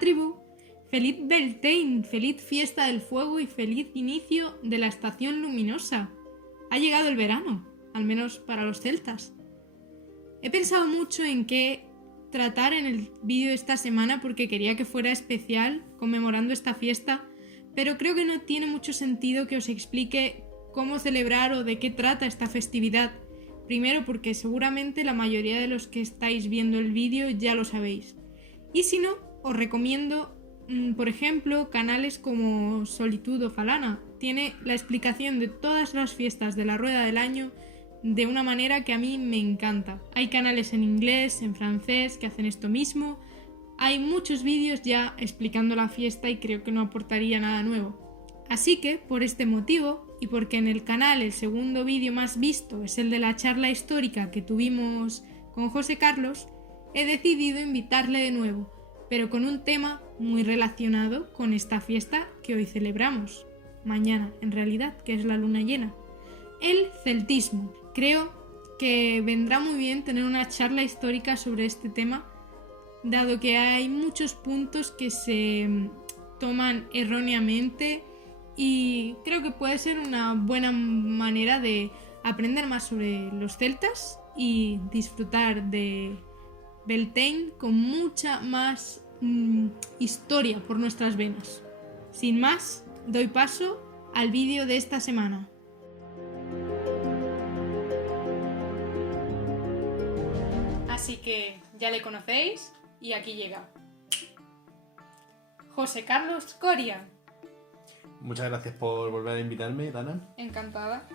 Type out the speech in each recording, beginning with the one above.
tribu, feliz Beltane, feliz fiesta del fuego y feliz inicio de la estación luminosa. Ha llegado el verano, al menos para los celtas. He pensado mucho en qué tratar en el vídeo de esta semana porque quería que fuera especial conmemorando esta fiesta, pero creo que no tiene mucho sentido que os explique cómo celebrar o de qué trata esta festividad. Primero porque seguramente la mayoría de los que estáis viendo el vídeo ya lo sabéis. Y si no, os recomiendo, por ejemplo, canales como Solitud o Falana. Tiene la explicación de todas las fiestas de la rueda del año de una manera que a mí me encanta. Hay canales en inglés, en francés, que hacen esto mismo. Hay muchos vídeos ya explicando la fiesta y creo que no aportaría nada nuevo. Así que, por este motivo, y porque en el canal el segundo vídeo más visto es el de la charla histórica que tuvimos con José Carlos, he decidido invitarle de nuevo, pero con un tema muy relacionado con esta fiesta que hoy celebramos. Mañana, en realidad, que es la luna llena. El celtismo. Creo que vendrá muy bien tener una charla histórica sobre este tema, dado que hay muchos puntos que se toman erróneamente y creo que puede ser una buena manera de aprender más sobre los celtas y disfrutar de Beltane con mucha más historia por nuestras venas. Sin más, doy paso al vídeo de esta semana. Así que ya le conocéis y aquí llega José Carlos Coria. Muchas gracias por volver a invitarme, Dana. Encantada.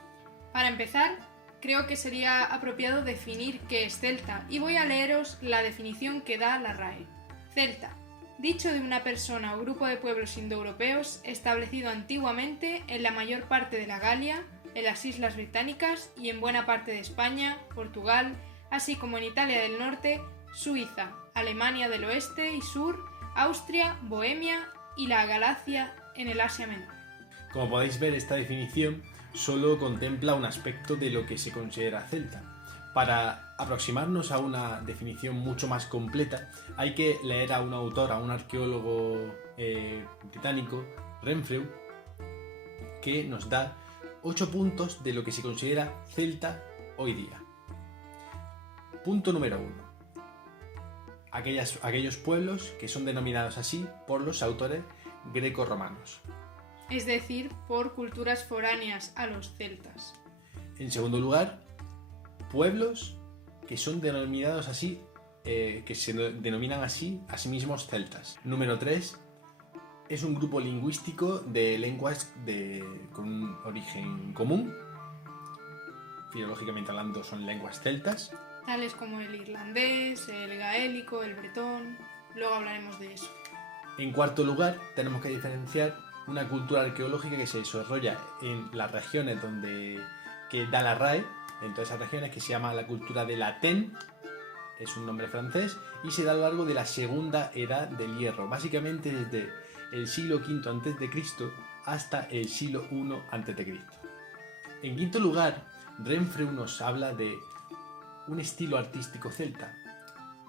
Para empezar, creo que sería apropiado definir qué es celta y voy a leeros la definición que da la RAE. Celta. Dicho de una persona o grupo de pueblos indoeuropeos establecido antiguamente en la mayor parte de la Galia, en las Islas Británicas y en buena parte de España, Portugal, así como en Italia del Norte, Suiza, Alemania del Oeste y Sur, Austria, Bohemia y la Galacia en el Asia Menor. Como podéis ver, esta definición solo contempla un aspecto de lo que se considera celta. Para aproximarnos a una definición mucho más completa, hay que leer a un autor, a un arqueólogo británico, Renfrew, que nos da 8 puntos de lo que se considera celta hoy día. Punto número 1. Aquellos pueblos que son denominados así por los autores greco-romanos. Es decir, por culturas foráneas a los celtas. En segundo lugar, pueblos que son denominados así, que se denominan así a sí mismos celtas. Número 3, es un grupo lingüístico de lenguas con un origen común. Filológicamente hablando, son lenguas celtas. Tales como el irlandés, el gaélico, el bretón. Luego hablaremos de eso. En cuarto lugar, tenemos que diferenciar una cultura arqueológica que se desarrolla en las regiones que da la RAE, en todas esas regiones, que se llama la cultura de Latén, es un nombre francés, y se da a lo largo de la segunda edad del hierro, básicamente desde el siglo V a.C. hasta el siglo I a.C. En quinto lugar, Renfrew nos habla de un estilo artístico celta.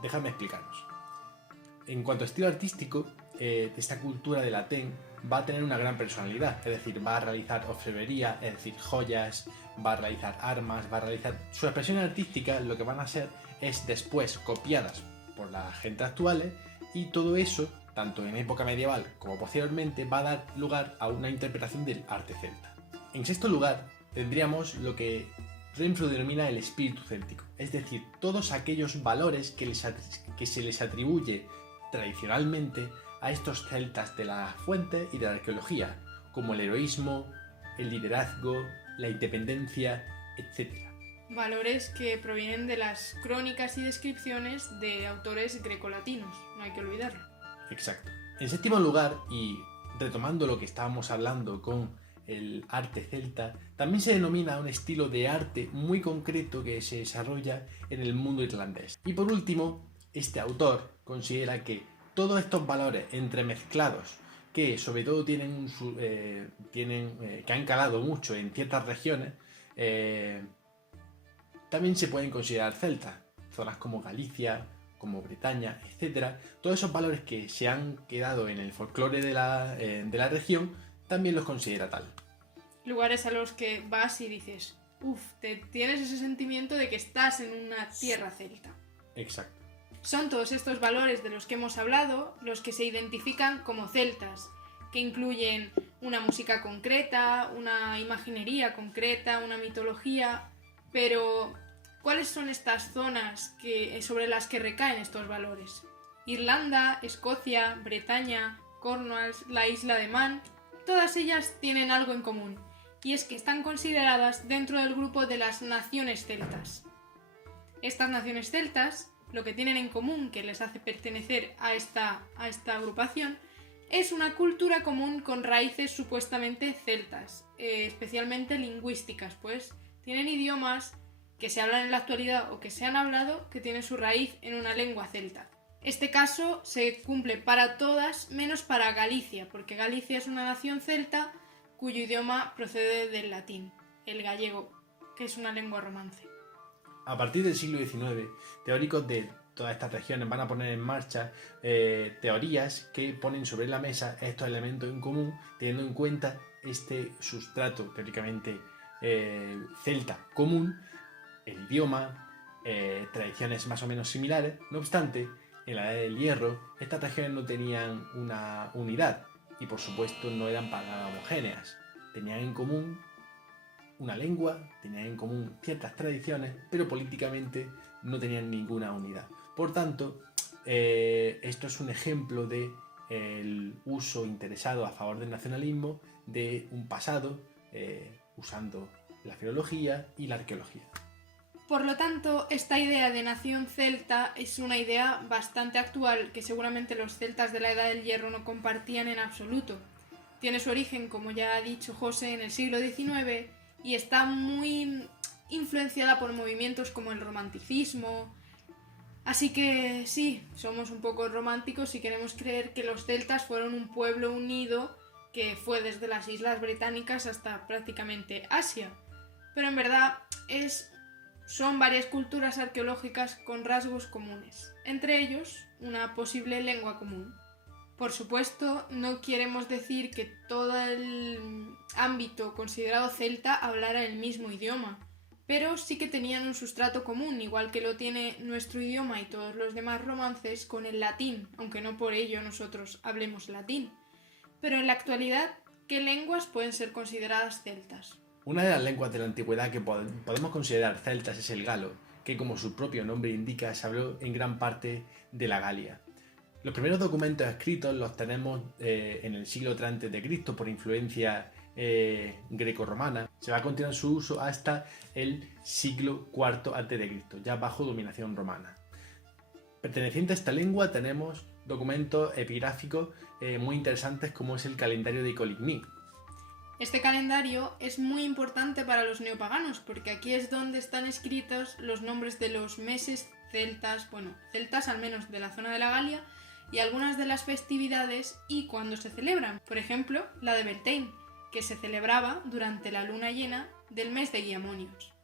Dejadme explicaros. En cuanto a estilo artístico, esta cultura de Latén va a tener una gran personalidad, es decir, va a realizar orfebrería, es decir, joyas, va a realizar armas, va a realizar... Sus expresiones artísticas lo que van a ser es después copiadas por la gente actual y todo eso, tanto en época medieval como posteriormente, va a dar lugar a una interpretación del arte celta. En sexto lugar, tendríamos lo que Renfrew denomina el espíritu céltico, es decir, todos aquellos valores que se les atribuye tradicionalmente a estos celtas de la fuente y de la arqueología, como el heroísmo, el liderazgo, la independencia, etc. Valores que provienen de las crónicas y descripciones de autores grecolatinos, no hay que olvidarlo. Exacto. En séptimo lugar, y retomando lo que estábamos hablando con el arte celta, también se denomina un estilo de arte muy concreto que se desarrolla en el mundo irlandés. Y por último, este autor considera que todos estos valores entremezclados, que sobre todo que han calado mucho en ciertas regiones, también se pueden considerar celtas. Zonas como Galicia, como Bretaña, etc. Todos esos valores que se han quedado en el folclore de la región, también los considera tal. Lugares a los que vas y dices, tienes ese sentimiento de que estás en una tierra celta. Exacto. Son todos estos valores de los que hemos hablado los que se identifican como celtas, que incluyen una música concreta, una imaginería concreta, una mitología, pero ¿cuáles son estas zonas sobre las que recaen estos valores? Irlanda, Escocia, Bretaña, Cornwall, la isla de Man, todas ellas tienen algo en común, y es que están consideradas dentro del grupo de las naciones celtas. Estas naciones celtas, lo que tienen en común que les hace pertenecer a esta agrupación, es una cultura común con raíces supuestamente celtas, especialmente lingüísticas, pues tienen idiomas que se hablan en la actualidad o que se han hablado que tienen su raíz en una lengua celta. Este caso se cumple para todas menos para Galicia, porque Galicia es una nación celta cuyo idioma procede del latín, el gallego, que es una lengua romance. A partir del siglo XIX, teóricos de todas estas regiones van a poner en marcha teorías que ponen sobre la mesa estos elementos en común, teniendo en cuenta este sustrato teóricamente celta común, el idioma, tradiciones más o menos similares. No obstante, en la Edad del Hierro, estas regiones no tenían una unidad y por supuesto no eran para nada homogéneas. Tenían en común una lengua, tenían en común ciertas tradiciones, pero políticamente no tenían ninguna unidad. Por tanto, esto es un ejemplo de el uso interesado a favor del nacionalismo de un pasado usando la filología y la arqueología. Por lo tanto, esta idea de nación celta es una idea bastante actual que seguramente los celtas de la Edad del Hierro no compartían en absoluto. Tiene su origen, como ya ha dicho José, en el siglo XIX y está muy influenciada por movimientos como el romanticismo. Así que sí, somos un poco románticos si queremos creer que los celtas fueron un pueblo unido que fue desde las Islas Británicas hasta prácticamente Asia. Pero en verdad son varias culturas arqueológicas con rasgos comunes, entre ellos una posible lengua común. Por supuesto, no queremos decir que todo el ámbito considerado celta hablara el mismo idioma, pero sí que tenían un sustrato común, igual que lo tiene nuestro idioma y todos los demás romances con el latín, aunque no por ello nosotros hablemos latín. Pero en la actualidad, ¿qué lenguas pueden ser consideradas celtas? Una de las lenguas de la antigüedad que podemos considerar celtas es el galo, que como su propio nombre indica se habló en gran parte de la Galia. Los primeros documentos escritos los tenemos en el siglo III a.C. por influencia greco-romana. Se va a continuar su uso hasta el siglo IV a.C., ya bajo dominación romana. Perteneciente a esta lengua tenemos documentos epigráficos muy interesantes como es el calendario de Coligny. Este calendario es muy importante para los neopaganos porque aquí es donde están escritos los nombres de los meses celtas, celtas al menos de la zona de la Galia, y algunas de las festividades y cuándo se celebran. Por ejemplo, la de Beltane, que se celebraba durante la luna llena del mes de Guiamonios.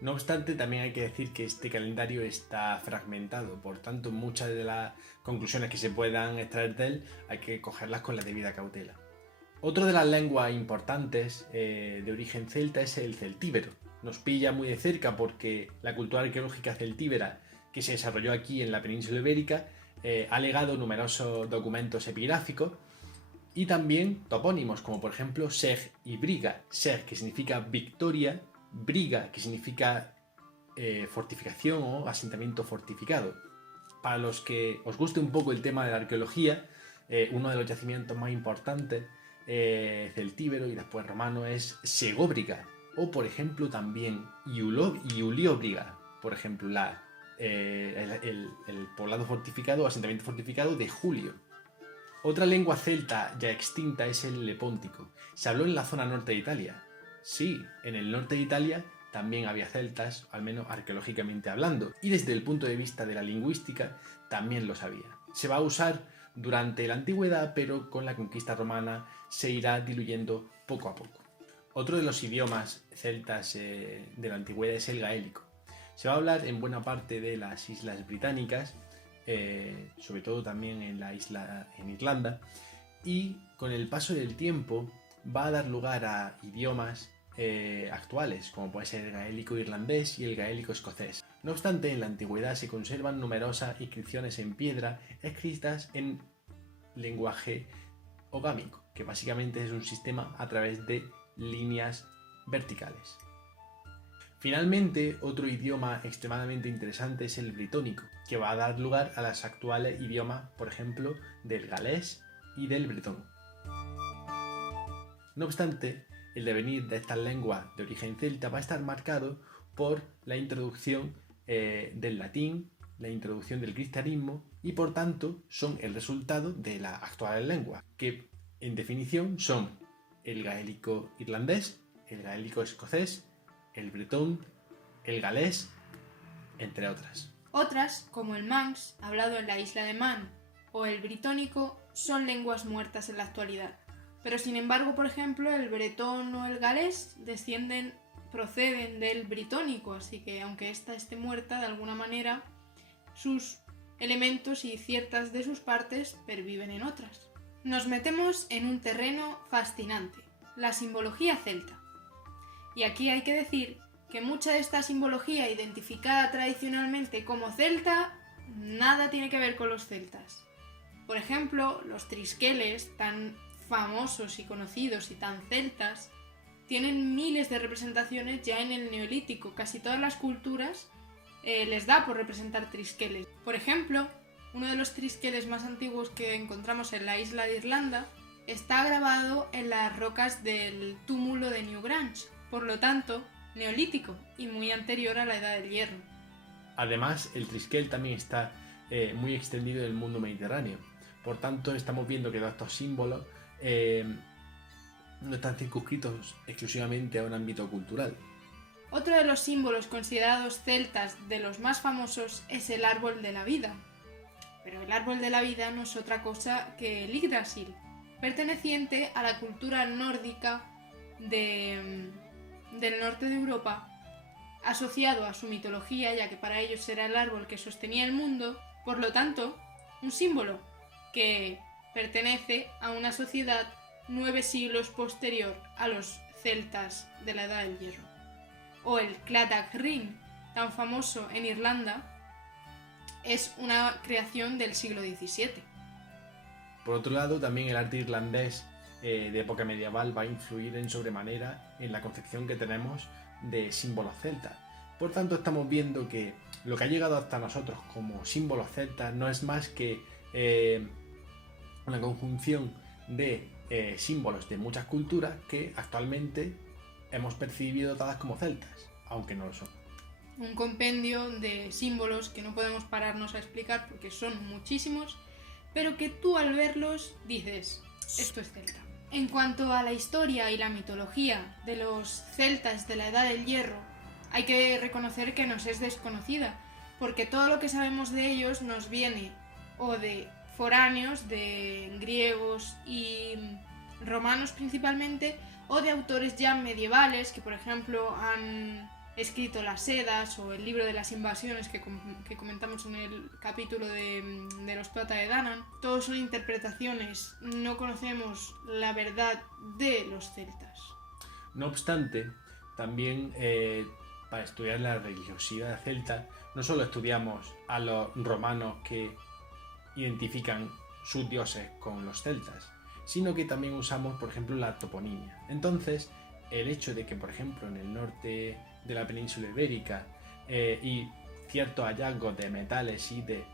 No obstante, también hay que decir que este calendario está fragmentado, por tanto muchas de las conclusiones que se puedan extraer de él hay que cogerlas con la debida cautela. Otra de las lenguas importantes de origen celta es el celtíbero. Nos pilla muy de cerca porque la cultura arqueológica celtíbera que se desarrolló aquí en la península ibérica ha legado numerosos documentos epigráficos y también topónimos como por ejemplo Seg y Briga. Seg, que significa victoria, Briga, que significa fortificación o asentamiento fortificado. Para los que os guste un poco el tema de la arqueología, uno de los yacimientos más importantes celtíbero y después romano es Segóbriga, o por ejemplo también Iulióbriga, por ejemplo el poblado fortificado o asentamiento fortificado de Julio. Otra lengua celta ya extinta es el lepóntico. Se habló en la zona norte de Italia. Sí, en el norte de Italia también había celtas, al menos arqueológicamente hablando, y desde el punto de vista de la lingüística también los había. Se va a usar durante la antigüedad, pero con la conquista romana se irá diluyendo poco a poco. Otro de los idiomas celtas de la antigüedad es el gaélico. Se va a hablar en buena parte de las islas británicas sobre todo también en Irlanda, y con el paso del tiempo va a dar lugar a idiomas actuales, como puede ser el gaélico irlandés y el gaélico escocés. No obstante, en la antigüedad se conservan numerosas inscripciones en piedra escritas en lenguaje ogámico, que básicamente es un sistema a través de líneas verticales. Finalmente, otro idioma extremadamente interesante es el britónico, que va a dar lugar a los actuales idiomas, por ejemplo, del galés y del bretón. No obstante, el devenir de estas lenguas de origen celta va a estar marcado por la introducción del latín, la introducción del cristianismo, y por tanto son el resultado de las actuales lenguas, que en definición son el gaélico irlandés, el gaélico escocés, el bretón, el galés, entre otras. Otras, como el manx, hablado en la isla de Man, o el britónico, son lenguas muertas en la actualidad. Pero sin embargo, por ejemplo, el bretón o el galés proceden del britónico, así que aunque ésta esté muerta, de alguna manera, sus elementos y ciertas de sus partes perviven en otras. Nos metemos en un terreno fascinante, la simbología celta. Y aquí hay que decir que mucha de esta simbología identificada tradicionalmente como celta, nada tiene que ver con los celtas. Por ejemplo, los triskeles, tan famosos y conocidos y tan celtas, tienen miles de representaciones ya en el Neolítico. Casi todas las culturas les da por representar triskeles. Por ejemplo, uno de los triskeles más antiguos que encontramos en la isla de Irlanda está grabado en las rocas del túmulo de Newgrange, por lo tanto, neolítico y muy anterior a la Edad del Hierro. Además, el triskel también está muy extendido en el mundo mediterráneo. Por tanto, estamos viendo que todos estos símbolos no están circunscritos exclusivamente a un ámbito cultural. Otro de los símbolos considerados celtas de los más famosos es el árbol de la vida. Pero el árbol de la vida no es otra cosa que el Yggdrasil, perteneciente a la cultura nórdica del norte de Europa, asociado a su mitología, ya que para ellos era el árbol que sostenía el mundo, por lo tanto, un símbolo que pertenece a una sociedad 9 siglos posterior a los celtas de la Edad del Hierro. O el Cladaach Ring, tan famoso en Irlanda, es una creación del siglo XVII. Por otro lado, también el arte irlandés de época medieval va a influir en sobremanera en la concepción que tenemos de símbolos celtas. Por tanto, estamos viendo que lo que ha llegado hasta nosotros como símbolos celtas no es más que una conjunción de símbolos de muchas culturas que actualmente hemos percibido todas como celtas, aunque no lo son. Un compendio de símbolos que no podemos pararnos a explicar porque son muchísimos, pero que tú al verlos dices, esto es celta. En cuanto a la historia y la mitología de los celtas de la Edad del Hierro, hay que reconocer que nos es desconocida, porque todo lo que sabemos de ellos nos viene o de foráneos, de griegos y romanos principalmente, o de autores ya medievales que, por ejemplo, han escrito las Edas o el libro de las invasiones que comentamos en el capítulo de los Tuatha de Danann. Todos son interpretaciones, no conocemos la verdad de los celtas. No obstante, también para estudiar la religiosidad celta, no solo estudiamos a los romanos que identifican sus dioses con los celtas, sino que también usamos, por ejemplo, la toponimia. Entonces, el hecho de que, por ejemplo, en el norte de la península ibérica y ciertos hallazgos de metales y de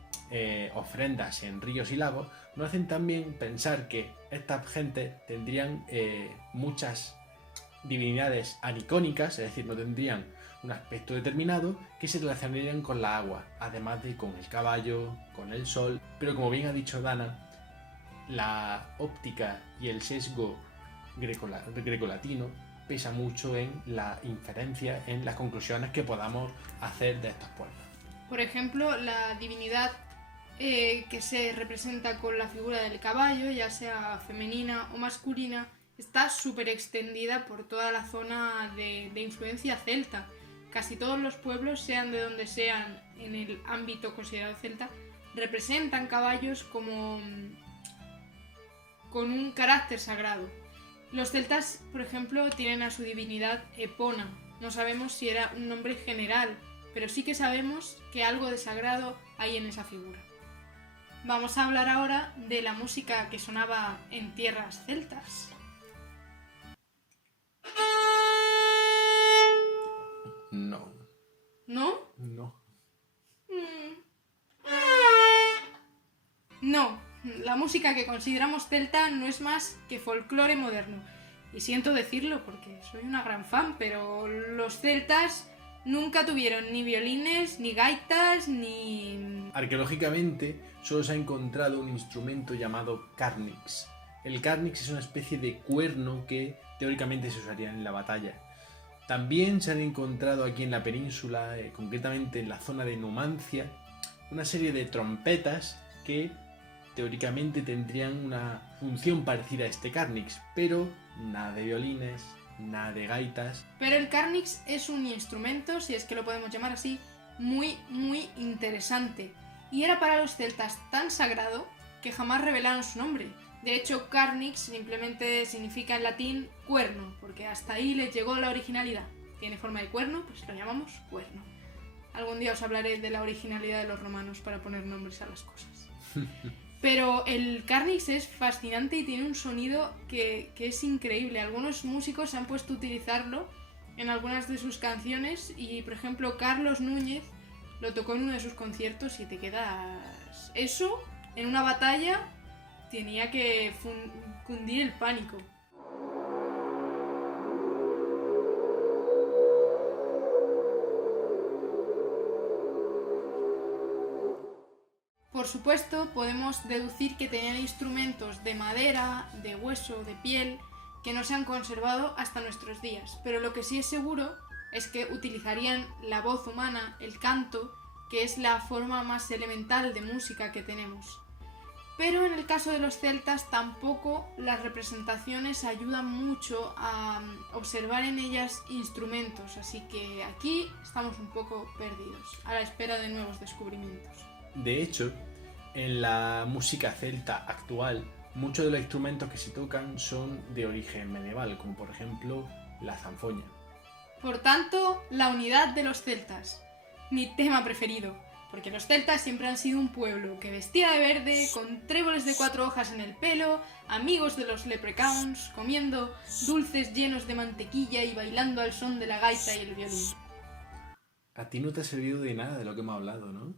ofrendas en ríos y lagos nos hacen también pensar que estas gentes tendrían muchas divinidades anicónicas, es decir, no tendrían un aspecto determinado que se relacionarían con la agua, además de con el caballo, con el sol. Pero como bien ha dicho Dana, la óptica y el sesgo grecolatino pesa mucho en la inferencia, en las conclusiones que podamos hacer de estos pueblos. Por ejemplo, la divinidad que se representa con la figura del caballo, ya sea femenina o masculina, está súper extendida por toda la zona de influencia celta. Casi todos los pueblos, sean de donde sean en el ámbito considerado celta, representan caballos como con un carácter sagrado. Los celtas, por ejemplo, tienen a su divinidad Epona. No sabemos si era un nombre general, pero sí que sabemos que algo de sagrado hay en esa figura. Vamos a hablar ahora de la música que sonaba en tierras celtas. No. ¿No? No. No, la música que consideramos celta no es más que folclore moderno. Y siento decirlo porque soy una gran fan, pero los celtas nunca tuvieron ni violines, ni gaitas, ni... Arqueológicamente solo se ha encontrado un instrumento llamado carnix. El carnix es una especie de cuerno que teóricamente se usaría en la batalla. También se han encontrado aquí en la península, concretamente en la zona de Numancia, una serie de trompetas que teóricamente tendrían una función parecida a este carnix, pero nada de violines, nada de gaitas. Pero el carnix es un instrumento, si es que lo podemos llamar así, muy interesante. Y era para los celtas tan sagrado que jamás revelaron su nombre. De hecho, carnix simplemente significa en latín cuerno, porque hasta ahí les llegó la originalidad. Tiene forma de cuerno, pues lo llamamos cuerno. Algún día os hablaré de la originalidad de los romanos para poner nombres a las cosas. Pero el carnix es fascinante y tiene un sonido que es increíble. Algunos músicos se han puesto a utilizarlo en algunas de sus canciones y, por ejemplo, Carlos Núñez lo tocó en uno de sus conciertos y te quedas... Eso, en una batalla, tenía que cundir el pánico. Por supuesto, podemos deducir que tenían instrumentos de madera, de hueso, de piel, que no se han conservado hasta nuestros días. Pero lo que sí es seguro es que utilizarían la voz humana, el canto, que es la forma más elemental de música que tenemos. Pero en el caso de los celtas tampoco las representaciones ayudan mucho a observar en ellas instrumentos, así que aquí estamos un poco perdidos, a la espera de nuevos descubrimientos. De hecho, en la música celta actual, muchos de los instrumentos que se tocan son de origen medieval, como por ejemplo la zanfoña. Por tanto, la unidad de los celtas, mi tema preferido, porque los celtas siempre han sido un pueblo que vestía de verde, con tréboles de 4 hojas en el pelo, amigos de los leprechauns, comiendo dulces llenos de mantequilla y bailando al son de la gaita y el violín. A ti no te ha servido de nada de lo que hemos hablado, ¿no?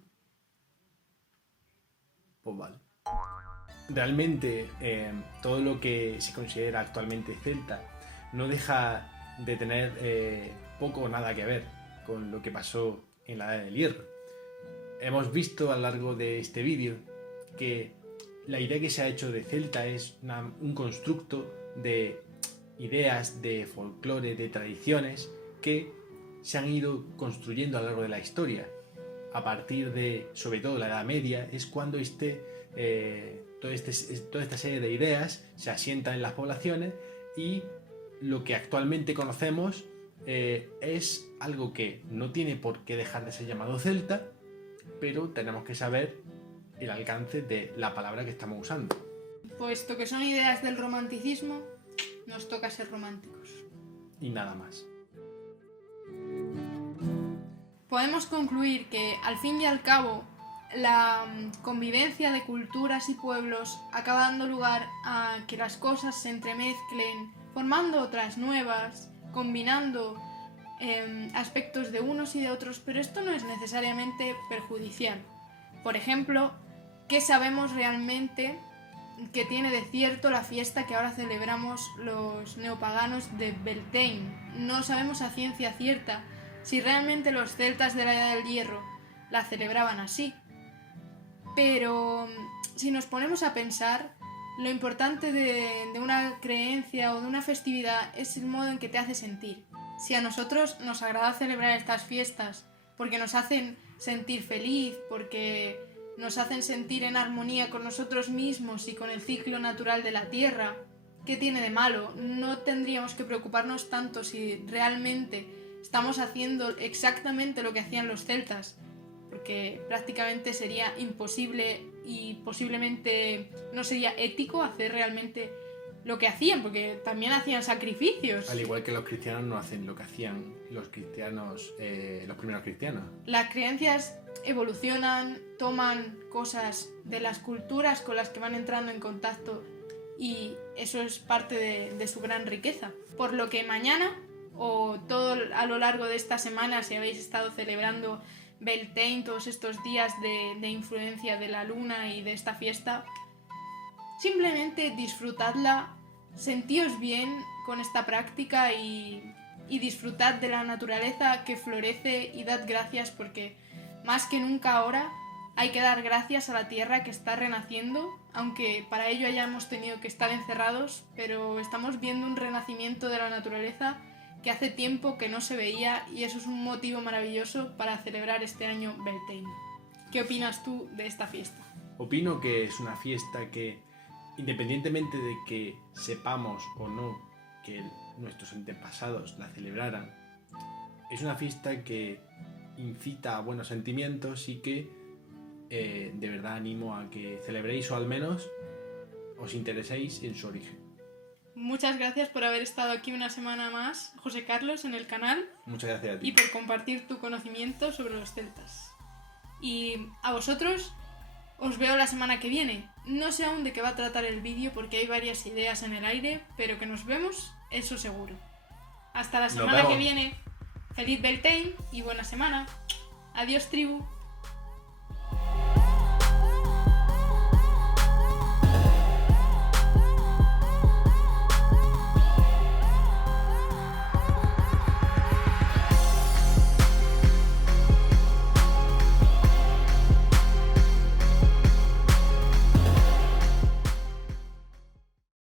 Pues vale. Realmente todo lo que se considera actualmente celta no deja de tener poco o nada que ver con lo que pasó en la Edad del Hierro. Hemos visto a lo largo de este vídeo que la idea que se ha hecho de celta es un constructo de ideas, de folclore, de tradiciones que se han ido construyendo a lo largo de la historia. A partir de, sobre todo, la Edad Media, es cuando toda esta serie de ideas se asientan en las poblaciones y lo que actualmente conocemos es algo que no tiene por qué dejar de ser llamado celta, pero tenemos que saber el alcance de la palabra que estamos usando. Puesto que son ideas del romanticismo, nos toca ser románticos. Y nada más. Podemos concluir que, al fin y al cabo, la convivencia de culturas y pueblos acaba dando lugar a que las cosas se entremezclen, formando otras nuevas, combinando aspectos de unos y de otros, pero esto no es necesariamente perjudicial. Por ejemplo, ¿qué sabemos realmente que tiene de cierto la fiesta que ahora celebramos los neopaganos de Beltane? No sabemos a ciencia cierta si realmente los celtas de la Edad del Hierro la celebraban así. Pero si nos ponemos a pensar, lo importante de una creencia o de una festividad es el modo en que te hace sentir. Si a nosotros nos agrada celebrar estas fiestas porque nos hacen sentir feliz, porque nos hacen sentir en armonía con nosotros mismos y con el ciclo natural de la Tierra, ¿qué tiene de malo? No tendríamos que preocuparnos tanto si realmente estamos haciendo exactamente lo que hacían los celtas, porque prácticamente sería imposible y posiblemente no sería ético hacer realmente lo que hacían, porque también hacían sacrificios. Al igual que los cristianos no hacen lo que hacían los cristianos, los primeros cristianos. Las creencias evolucionan, toman cosas de las culturas con las que van entrando en contacto y eso es parte de su gran riqueza. Por lo que mañana o todo a lo largo de esta semana, si habéis estado celebrando Beltane, todos estos días de influencia de la luna y de esta fiesta, simplemente disfrutadla, sentíos bien con esta práctica y disfrutad de la naturaleza que florece y dad gracias porque más que nunca ahora hay que dar gracias a la tierra que está renaciendo, aunque para ello hayamos tenido que estar encerrados, pero estamos viendo un renacimiento de la naturaleza que hace tiempo que no se veía y eso es un motivo maravilloso para celebrar este año Beltane. ¿Qué opinas tú de esta fiesta? Opino que es una fiesta que, independientemente de que sepamos o no que nuestros antepasados la celebraran, es una fiesta que incita a buenos sentimientos y que de verdad animo a que celebréis o al menos os intereséis en su origen. Muchas gracias por haber estado aquí una semana más, José Carlos, en el canal. Muchas gracias a ti. Y por compartir tu conocimiento sobre los celtas. Y a vosotros os veo la semana que viene. No sé aún de qué va a tratar el vídeo porque hay varias ideas en el aire, pero que nos vemos, eso seguro. Hasta la semana que viene. Feliz Beltane y buena semana. Adiós, tribu.